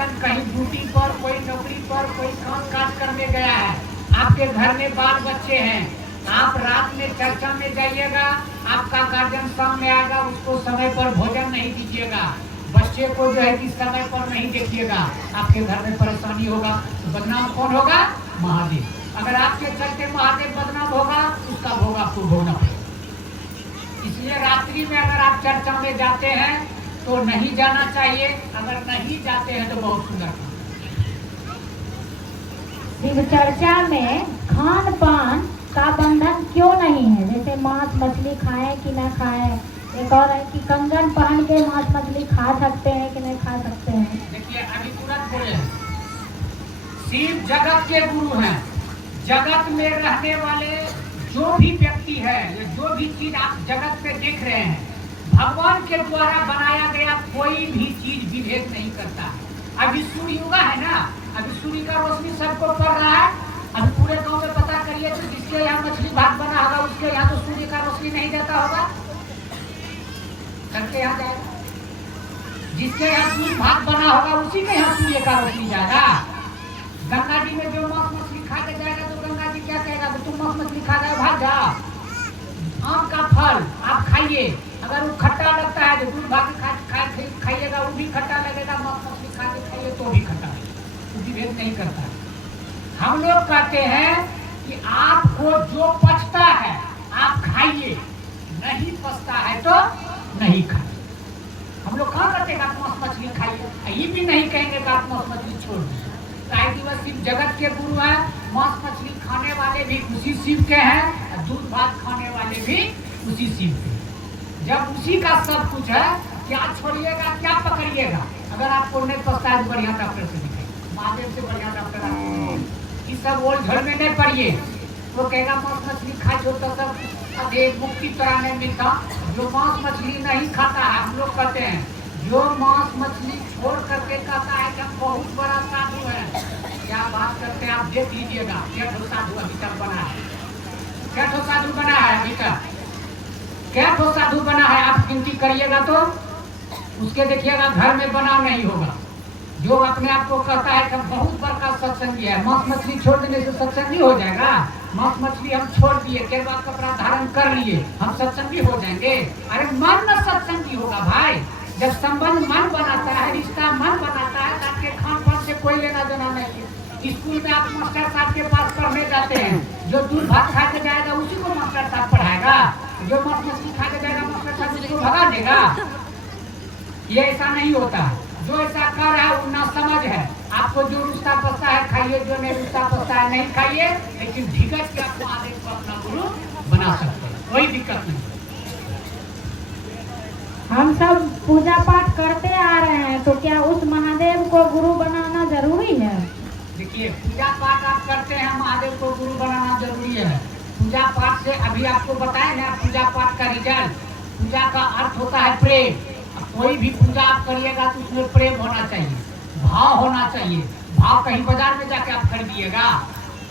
Guardian कहीं duty पर, कोई नौकरी पर, कोई काम काज करने गया है, आपके घर में बाल बच्चे हैं, आप रात में चर्चा में जाइएगा, आपका गार्जियन शाम में आएगा, उसको समय पर भोजन नहीं दीजिएगा, बच्चे को जो है कि समय पर नहीं देखिएगा, आपके घर में परेशानी होगा। तो बदनाम कौन होगा? महादेव। अगर आपके चलते महादेव बदनाम होगा, उसका भोग आपको भोगना पड़ेगा। इसलिए रात्रि में अगर आप चर्चा में जाते हैं तो नहीं जाना चाहिए, अगर नहीं जाते हैं तो बहुत सुंदर। शिव चर्चा में खान पान का बंधन क्यों नहीं है? जैसे मांस मछली खाएं कि ना खाएं, एक और है कि कंगन पहन के मांस मछली खा सकते हैं कि नहीं खा सकते हैं। देखिए अभी तुरंत बोले, शिव जगत के गुरु हैं। जगत में रहने वाले जो भी व्यक्ति है या जो भी चीज आप जगत में देख रहे हैं, भगवान के द्वारा बनाया गया कोई भी चीज विभेद नहीं करता। अभी सूर्य युगा है ना, अभी सूर्य का रोशनी सबको पड़ रहा है। अभी पूरे गांव में पता करिए तो जिसके यहाँ मछली भात बना होगा उसके यहाँ तो सूर्य का रोशनी नहीं जाता होगा, सबके यहाँ जाएगा। जिसके यहाँ सूर्य भात बना होगा उसी के यहाँ सूर्य का रोशनी जाएगा। गंगा जी में जो मांस मछली खा के जाएगा तो गंगा जी क्या कहेगा? तुम मांस मछली खा गए, भाग जाओ। आम का फल आप खाइए, अगर वो खट्टा लगता है तो दूध भात खाइएगा, वो भी खट्टा लगेगा। मांस मछली खा के खाइए तो भी खट्टा है, वो भेद नहीं करता है। हम लोग कहते हैं कि आपको जो पचता है आप खाइए, नहीं पचता है तो नहीं खाइए। हम लोग कहाँ कहते हैं आप मांस मछली खाइए, ये भी नहीं कहेंगे कि आप मांस मछली छोड़ दीजिए। शिव जगत के गुरु हैं, मांस मछली खाने वाले भी उसी शिव के हैं, और दूध भात खाने वाले भी उसी शिव के। जब उसी का सब कुछ है, क्या छोड़िएगा क्या पकड़िएगा? अगर आपको नहीं पछता है तो बढ़िया डॉक्टर से दिखाइए, महादेव से बढ़िया डॉक्टर आपको। इस सब ओल झोल में नहीं पड़िए। वो कहेगा मांस मछली खा जो तो सब अरे मुक्ति तरह नहीं मिलता। जो मांस मछली नहीं खाता है, हम लोग कहते हैं जो मांस मछली छोड़ करके कहता है कि बहुत बड़ा साधु है। क्या बात करते हैं आप, देख लीजिएगा क्या साधु अभी तक बना है, क्या साधु बना है अभी तक, क्या साधु बना है आप गिनती करिएगा तो उसके देखिएगा घर में बना नहीं होगा। जो अपने आप को कहता है कि बहुत बड़का सत्संगी है, मांस मछली छोड़ देने से सत्संगी हो जाएगा? मांस मछली हम छोड़ दिए, केरवा कपड़ा धारण कर लिए, हम सत्संगी हो जाएंगे? अरे मन न सत्संगी होगा भाई। जब संबंध मन बनाता है, रिश्ता मन बनाता है, तो आपके खान पान से कोई लेना देना नहीं है। स्कूल में आप मास्टर साहब के पास पढ़ने जाते हैं, जो दूध भात खा के जाएगा उसी को मास्टर साहब पढ़ाएगा, जो मांस मछली खा के जाएगा मास्टर साहब उसको भगा देगा। ये ऐसा नहीं होता। जो ऐसा कर रहा है वो ना समझ है। आपको जो रुस्ता पसता है खाइए, जो नहीं रुस्ता पसता है नहीं खाइए, लेकिन ढिगत के आपको आदेश को अपना गुरु बना सकते हैं, कोई दिक्कत नहीं। हम सब पूजा पाठ करते आ रहे हैं, तो क्या उस महादेव को गुरु बनाना जरूरी है? देखिए पूजा पाठ आप करते हैं, महादेव को गुरु बनाना जरूरी है। पूजा पाठ से अभी आपको बताए ना, पूजा पाठ का रिजल्ट, पूजा का अर्थ होता है प्रेम। कोई भी पूजा आप करिएगा तो उसमें प्रेम होना चाहिए, भाव होना चाहिए। भाव कहीं बाजार में जाके आप खरीदिएगा।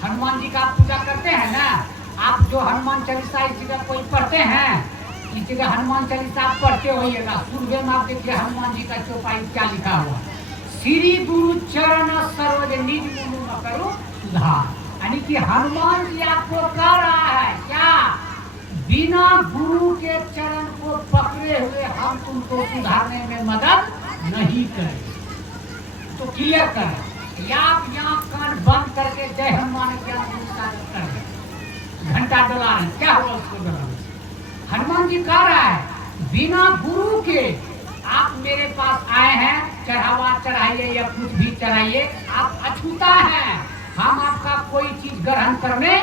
हनुमान जी का आप पूजा करते हैं ना, आप जो हनुमान चालीसा इस जगह कोई पढ़ते हैं, इस जगह हनुमान चालीसा आप पढ़ते होइएगा। सूर्य में आप देखिए हनुमान जी का चौपाई क्या लिखा हुआ, श्री गुरु चरण सरोज निज मुनि करो सुधार। यानी कि हनुमान जी आपको कह रहा है क्या, बिना गुरु के चरण को पकड़े हुए हम तुमको सुधारने में मदद नहीं करें। तो क्लियर कर या कान बंद करके जय हनुमान ज्ञान कर घंटा डला है, क्या हुआ उसको डला? हनुमान जी कह रहा है बिना गुरु के आप मेरे पास आए हैं, चढ़ावा चढ़ाइए या कुछ भी चढ़ाइए, आप अछूता हैं, हम आपका कोई चीज ग्रहण करने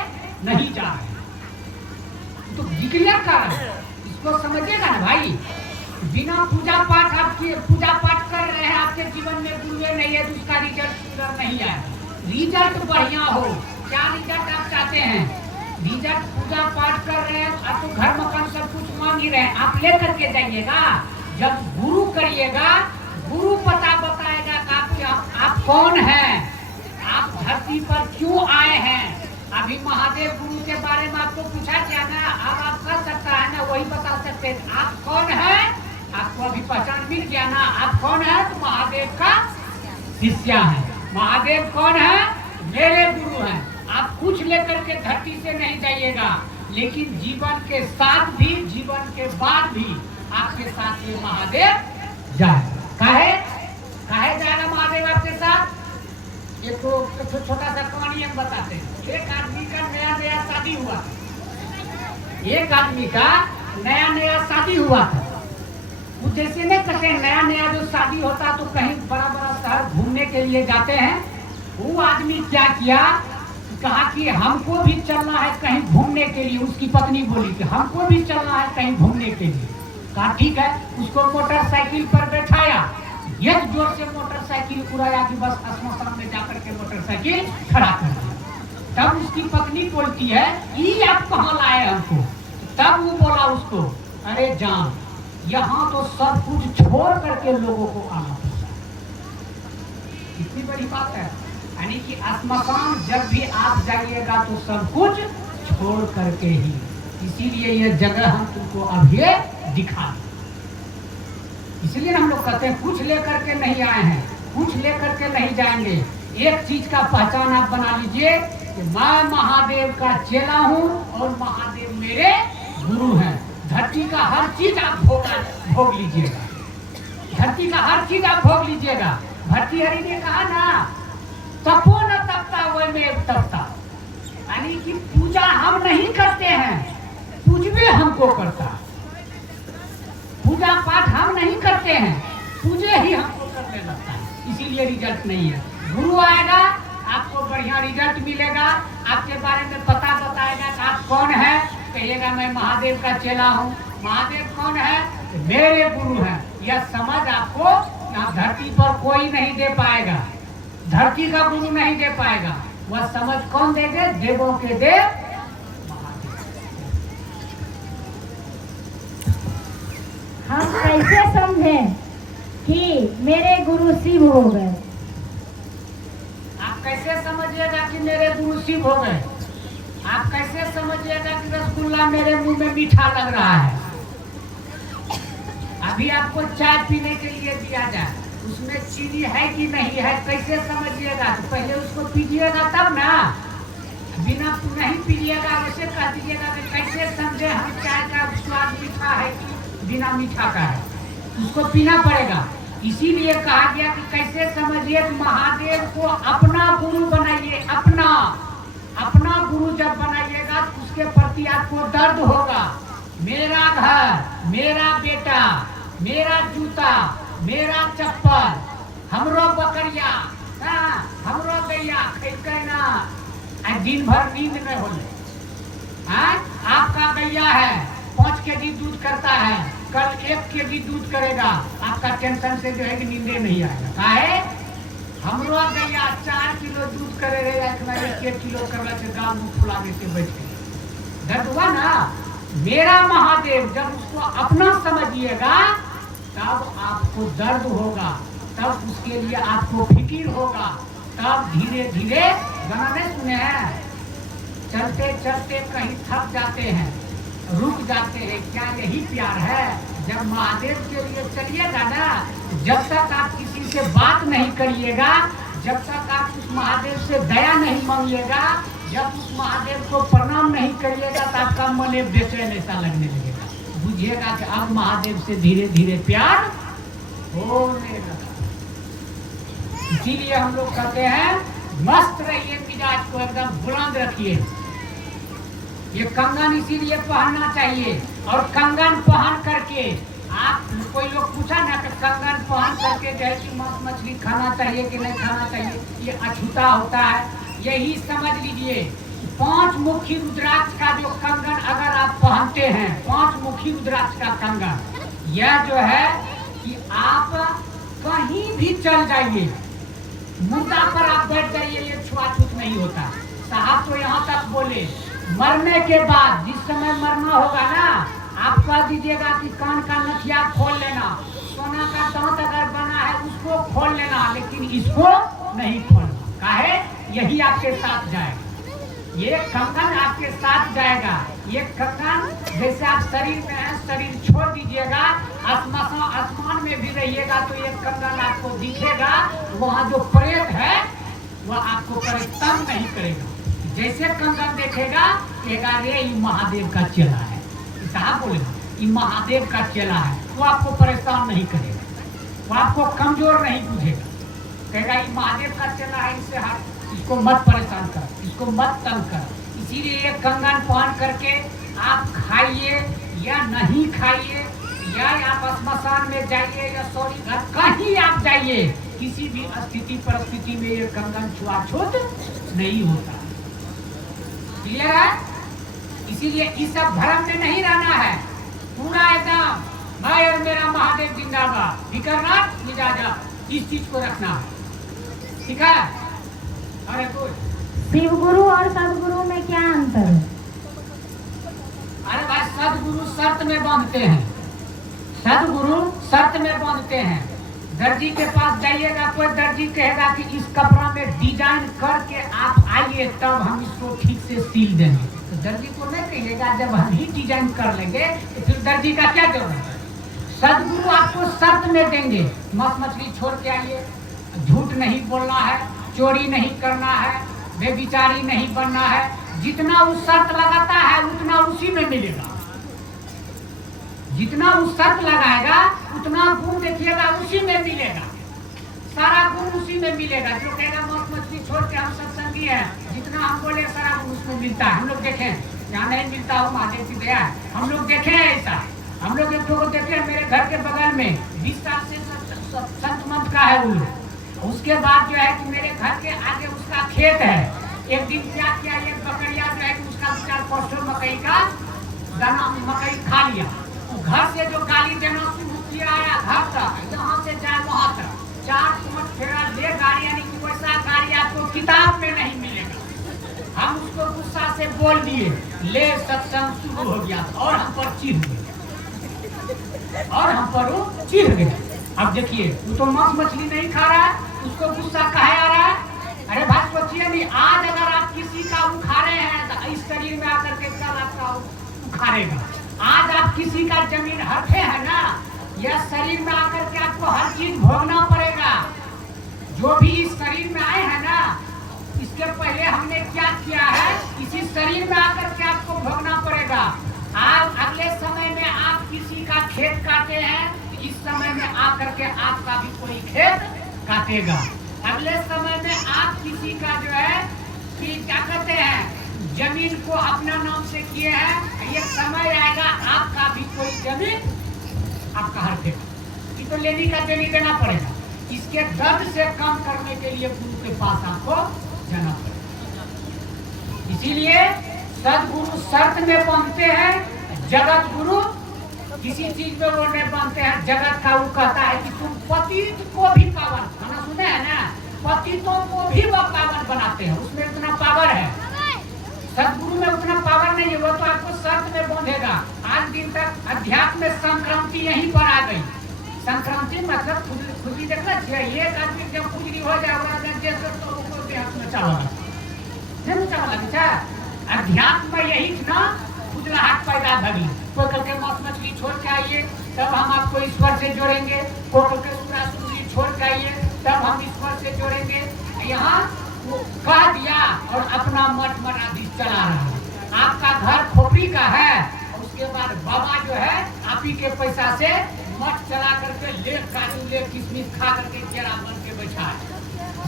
नहीं जा रहे। तो क्लियर कर रहा है, इसको समझिएगा ना भाई। बिना पूजा पाठ आपके पूजा पाठ कर रहे हैं, आपके जीवन में गुरु नहीं है तो उसका रिजल्ट सुंदर नहीं आए। रिजल्ट बढ़िया हो, क्या रिजल्ट आप चाहते हैं? रिजल्ट पूजा पाठ कर रहे हैं, आप तो घर मकान सब कुछ मांग ही रहे हैं, आप लेकर के जाइएगा। जब गुरु करिएगा, गुरु पता बताएगा कि आप कौन हैं, आप धरती पर क्यों आए हैं। अभी महादेव गुरु के बारे में आपको पूछा गया ना, अब आप कर सकता है ना, वही बता सकते हैं आप कौन है। आपको अभी पहचान मिल गया ना, आप कौन है? तो महादेव का शिष्या हैं। महादेव कौन है? मेरे गुरु हैं। आप कुछ लेकर के धरती से नहीं जाइएगा, लेकिन जीवन के साथ भी, जीवन के बाद भी आपके साथ ये महादेव जाएगा। काहे जाएगा महादेव आपके साथ? एक तो छोटा सा कहानी हम बताते हैं। एक आदमी का नया शादी हुआ था। एक आदमी का नया शादी हुआ था। वो जैसे नहीं कहते नया जो शादी होता तो कहीं बड़ा शहर घूमने के लिए जाते हैं। वो आदमी क्या किया, कहा कि हमको भी चलना है कहीं घूमने के लिए। उसकी पत्नी बोली कि हमको भी चलना है कहीं घूमने के लिए। कहा ठीक है। उसको मोटरसाइकिल पर बैठाया, एक जोर से मोटरसाइकिल उड़ाया कि बस श्मशान में जाकर के मोटरसाइकिल खड़ा कर दिया। तब उसकी पत्नी बोलती है ये आप कहाँ लाए हमको? तब वो बोला उसको, अरे जान, यहाँ तो सब कुछ छोड़ करके लोगों को आना पड़ता है। इतनी बड़ी बात है। यानी कि श्मशान जब भी आप जाइएगा तो सब कुछ छोड़ करके ही। इसीलिए यह जगह हम तुमको अभी दिखा, इसलिए हम लोग कहते हैं कुछ लेकर के नहीं आए हैं, कुछ लेकर के नहीं जाएंगे। एक चीज का पहचान आप बना लीजिए कि मैं महादेव का चेला हूँ और महादेव मेरे गुरु हैं। धरती का हर चीज आप भोग लीजिएगा। धरती का हर चीज आप भोग लीजिएगा। भर्तृहरि ने कहा ना, तपो न तपता वही में तपता। यानी कि पूजा हम नहीं करते हैं, पूजवे हमको करता। पूजा पाठ हम नहीं करते हैं, पूजे ही हमको करने लगता है। इसीलिए रिजल्ट नहीं है। गुरु आएगा, आपको बढ़िया रिजल्ट मिलेगा। आपके बारे में पता बताएगा कि आप कौन है। कहिएगा मैं महादेव का चेला हूँ। महादेव कौन है? मेरे गुरु हैं। यह समझ आपको यहाँ धरती पर कोई नहीं दे पाएगा। धरती का गुरु नहीं दे पाएगा। वह समझ कौन देंगे? देवों के देव हम कैसे समझें कि मेरे गुरु शिव हो गए? आप कैसे समझिएगा कि मेरे गुरु शिव हो गए? आप कैसे समझिएगा कि रसगुल्ला मेरे मुंह में मीठा लग रहा है? अभी आपको चाय पीने के लिए दिया जाए, उसमें चीनी है कि नहीं है, कैसे समझिएगा? तो पहले उसको पीजिएगा तब ना। बिना नहीं पीजिएगा वैसे कह दीजिएगा कि कैसे समझे हम चाय का स्वाद मीठा है कि बिना मीठा का है? उसको पीना पड़ेगा। इसीलिए कहा गया कि कैसे समझिए, महादेव को अपना गुरु बनाइए। अपना गुरु जब बनाइएगा तो उसके प्रति आपको दर्द होगा। मेरा घर, मेरा बेटा, मेरा जूता, मेरा चप्पल, हमरो बकरिया, हमरो गैया खैके ना, दिन भर नींद नहीं होले। आपका गैया है 5 केजी दूध करता है, कल 1 केजी दूध करेगा। आपका टेंशन से जो है कि नींदे नहीं आएगा। काहे? हमरो गैया 4 किलो दूध करे रहे, 1 किलो करने से गाँव मुँह फुला देते बैठ के। दर्द हुआ ना। मेरा महादेव जब उसको अपना समझिएगा तब आपको दर्द होगा, तब उसके लिए आपको फिक्र होगा। तब धीरे धीरे, गाना नहीं सुने हैं, चलते चलते कहीं थक जाते हैं, रुक जाते हैं। क्या यही प्यार है? जब महादेव के लिए चलिएगा ना, जब तक आप किसी से बात नहीं करिएगा, जब तक आप उस महादेव से दया नहीं मांगिएगा, जब उस महादेव को प्रणाम नहीं करिएगा तो आपका मन बेचैन ऐसा लगने लगेगा। बुझिएगा कि अब महादेव से धीरे धीरे प्यार होने लगा। इसीलिए हम लोग कहते हैं मस्त रहिए, मिजाज को एकदम बुलंद रखिए। ये कंगन इसीलिए पहनना चाहिए। और कंगन पहन करके आप, कोई लोग पूछा ना कि कंगन पहन करके जो है कि मांस मछली खाना चाहिए कि नहीं खाना चाहिए, ये अछूता होता है। यही समझ लीजिए 5 मुखी रुद्राक्ष का जो कंगन अगर आप पहनते हैं, 5 मुखी रुद्राक्ष का कंगन, यह जो है कि आप कहीं भी चल जाइए, मुद्दा पर आप बैठ जाइए, ये छुआछूत नहीं होता। साहब तो यहाँ तक बोले, मरने के बाद जिस समय मरना होगा ना, आप कह दीजिएगा कि कान का नथिया खोल लेना, सोना का दांत अगर बना है उसको खोल लेना, लेकिन इसको नहीं खोलना। काहे? यही आपके साथ जाएगा, ये कंगन आपके साथ जाएगा। ये कंगन जैसे आप शरीर में है, शरीर छोड़ दीजिएगा, आसमान में भी रहिएगा तो ये कंगन आपको दिखेगा। वहाँ जो प्रेत है वह आपको परेशान नहीं करेगा। जैसे कंगन देखेगा कहेगा रे ये महादेव का चेला है, साहब बोलेगा ये महादेव का चेला है। वो आपको परेशान नहीं करेगा, वो आपको कमजोर नहीं बुझेगा, कहेगा ये महादेव का चेला है, इससे हट, इसको मत परेशान कर, इसको मत तंग कर। इसीलिए ये कंगन पहन करके आप खाइए या नहीं खाइए, या आप श्मशान में जाइए या सॉरी घर कहीं आप जाइए, किसी भी स्थिति परिस्थिति में ये कंगन छुआछूत नहीं होता। क्लियर है? इसीलिए इस सब भ्रम में नहीं रहना है, पूरा एकदम मैं और मेरा महादेव जिंदाबाद, फिकरनाथ मिजाजा, इस चीज को रखना है। ठीक है? अरे कुछ शिव गुरु और सदगुरु में क्या अंतर है? अरे भाई सदगुरु शर्त में बांधते हैं, सदगुरु शर्त में बांधते हैं। दर्जी के पास जाइएगा, कोई दर्जी कहेगा कि इस कपड़ा में डिजाइन करके आप आइए तब हम इसको ठीक से सील देंगे, तो दर्जी को नहीं कहिएगा जब हम ही डिजाइन कर लेंगे तो फिर दर्जी का क्या जरूरत है। सदगुरु आपको शर्त में देंगे, मांस मछली छोड़ के आइए, झूठ नहीं बोलना है, चोरी नहीं करना है, बेविचारी नहीं बनना है। जितना वो शर्त लगाता है उतना उसी में मिलेगा, जितना वो शर्त लगाएगा उतना गुण देखिएगा उसी में मिलेगा, सारा गुण उसी में मिलेगा। जो कहेगा मांस मछली छोड़ के हम सत्संगी हैं, जितना हम बोले सारा गुण उसमें मिलता है। हम लोग देखें, यहाँ नहीं मिलता हो महादेव की दया है, हम लोग देखे हैं ऐसा। हम लोग एक को देखे मेरे घर के बगल में 20 साल से संत मंत का है वो लोग। उसके बाद जो है कि मेरे घर के आगे उसका खेत है। एक दिन क्या किया, एक बकरिया जो है कि उसका 4 मकई का दाना मकई खा लिया। तो घर से जो गाली देना शुरू किया है घर तक, यहाँ से जाए वहाँ तक 4-5 फेरा ले गाड़ी, यानी कि वैसा गाड़ी आपको किताब में नहीं मिलेगा। हम उसको गुस्सा से बोल दिए, ले सत्संग शुरू हो गया और हम पर चिढ़ गए, और हम पर वो चिढ़ गए। अब देखिए वो तो मांस मछली नहीं खा रहा है, उसको गुस्सा काहे आ रहा है? अरे भाई सोचिए नहीं, आज अगर आप किसी का उखाड़े हैं तो इस शरीर में आकर के कल आपका उखाड़ेगा। आज आप किसी का जमीन हड़पे है ना, यह शरीर में आकर के आपको हर चीज भोगना पड़ेगा। जो भी इस शरीर में आए हैं ना, इसके पहले हमने क्या किया है, इसी शरीर में आकर के आपको भोगना पड़ेगा। आज अगले समय में आप किसी का खेत काटे हैं, इस समय में आकर के आपका भी कोई खेत काटेगा। अगले समय में आप किसी का जो है कि क्या कहते हैं जमीन को अपना नाम से किए हैं, ये समय आएगा आपका भी कोई जमीन आपका हड़पेगा। ये तो लेनी का देनी देना पड़ेगा। इसके दर्द से कम करने के लिए गुरु के पास आपको जाना पड़ेगा। इसीलिए सदगुरु शर्त में बांधते हैं, जगत गुरु किसी चीज में वो नहीं बांधते हैं। जगत का वो कहता है कि तुम पतित को भी पावन, खाना सुने हैं ना, पतितों को भी वो पावन बनाते हैं, उसमें इतना पावर है। सदगुरु में उतना पावर नहीं है, वो तो आपको शर्त में बांधेगा। आज दिन तक अध्यात्म में संक्रांति यहीं पर आ गई। संक्रांति मतलब खुजली देखना चाहिए, एक आदमी जब खुजली हो जाए अध्यात्म में यही ना खुजला हाथ पैदा धरी। कोई करके मांस मछली छोड़ के आइए तब हम आपको ईश्वर से जोड़ेंगे, कोई करके सूरा सूरी छोड़ के आइए तब हम ईश्वर से जोड़ेंगे। यहाँ वो कह दिया और अपना मठ मराधी चला रहा है। आपका घर खोपड़ी का है, उसके बाद बाबा जो है आप ही के पैसा से मठ चला करके ले काजू ले किशमिश खा करके चेहरा बन के बैठा है।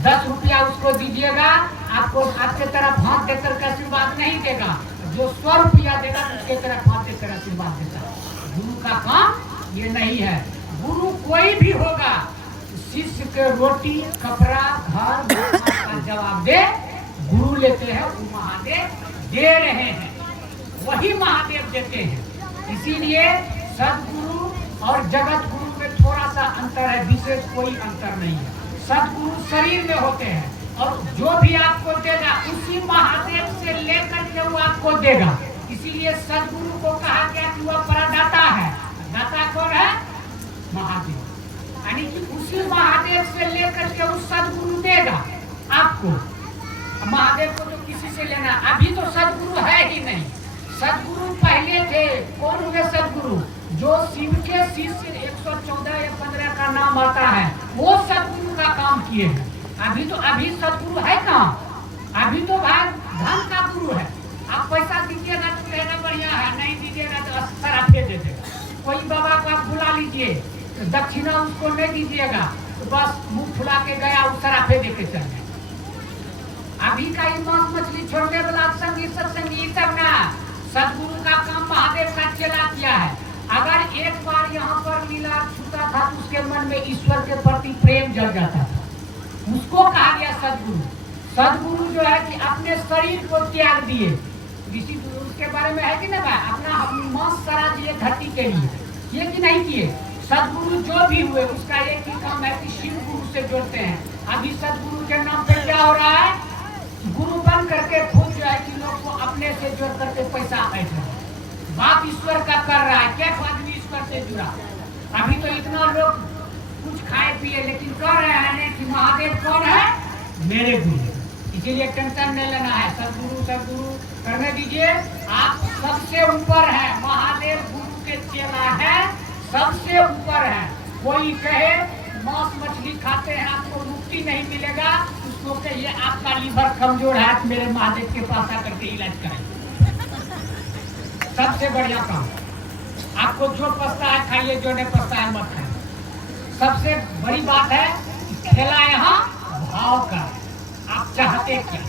10 रुपया उसको दीजिएगा, आपको आपके तरफ हाथ देकर के आशीर्वाद नहीं देगा। जो 100 रुपया देगा उसके तरफ हाथ देकर आशीर्वाद देता है। गुरु का काम ये नहीं है। गुरु कोई भी होगा, शिष्य के रोटी कपड़ा घर का जवाब दे गुरु लेते हैं, वो महादेव दे रहे हैं, वही महादेव देते हैं। इसीलिए सदगुरु और जगत गुरु में थोड़ा सा अंतर है, विशेष कोई अंतर नहीं है। सदगुरु शरीर में होते हैं और जो भी आपको देगा उसी महादेव से लेकर के वो आपको देगा। इसीलिए सदगुरु को कहा गया कि वह परदाता है। दाता कौन है? महादेव। यानी कि उसी महादेव से लेकर के उस सदगुरु देगा आपको। महादेव को तो किसी से लेना, अभी तो सदगुरु है ही नहीं। सदगुरु पहले थे। कौन हुए सदगुरु? जो शिव के शिष्य 114 या 15 का नाम आता है, वो सदगुरु का काम किए हैं। अभी सदगुरु है कहाँ? अभी तो भाई धन का गुरु है। आप पैसा दीजिएगा तो कहना बढ़िया है, नहीं दीजिएगा तो सराफे दे देगा। कोई बाबा को आप बुला लीजिए तो दक्षिणा उसको नहीं दीजिएगा तो बस मुंह फुला के गया, उस सराफे दे के चल गए। अभी का ये मांस मछली छोड़ने वाला संगी सत्संगी सब ना, सदगुरु का काम महादेव का चेला किया है। अगर एक बार यहाँ पर लीला छूता था तो उसके मन में ईश्वर के प्रति प्रेम जग जाता था, उसको कहा गया सदगुरु। सदगुरु जो है कि अपने शरीर को त्याग दिए, ऋषि उसके बारे में है कि ना भाई, अपना मांस सरा दिए धरती के लिए, ये कि नहीं किए। सदगुरु जो भी हुए उसका एक ही काम है कि शिव गुरु से जोड़ते हैं। अभी सदगुरु के नाम पे क्या हो रहा है? गुरु बन करके खुद जो है कि लोग को अपने से जोड़ करके पैसा ऐठ रहा है, बात ईश्वर का कर रहा है। क्या आदमी ईश्वर से जुड़ा? अभी तो इतना लोग कुछ खाए पिए लेकिन कह रहे हैं कि महादेव कौन है? मेरे गुरु। इसीलिए टेंशन नहीं लेना है, सदगुरु सदगुरु करने दीजिए। आप सबसे ऊपर है, महादेव गुरु के चेला है, सबसे ऊपर है। कोई कहे मांस मछली खाते हैं आपको मुक्ति नहीं मिलेगा, उसको कहिए आपका लीवर कमजोर है, आप मेरे महादेव के पास आकर के इलाज कराइए। सबसे बढ़िया काम। आपको जो पसता है खाइए, जो नहीं पसता है मत खाइए। सबसे बड़ी बात है खेला यहाँ भाव का, आप चाहते क्या?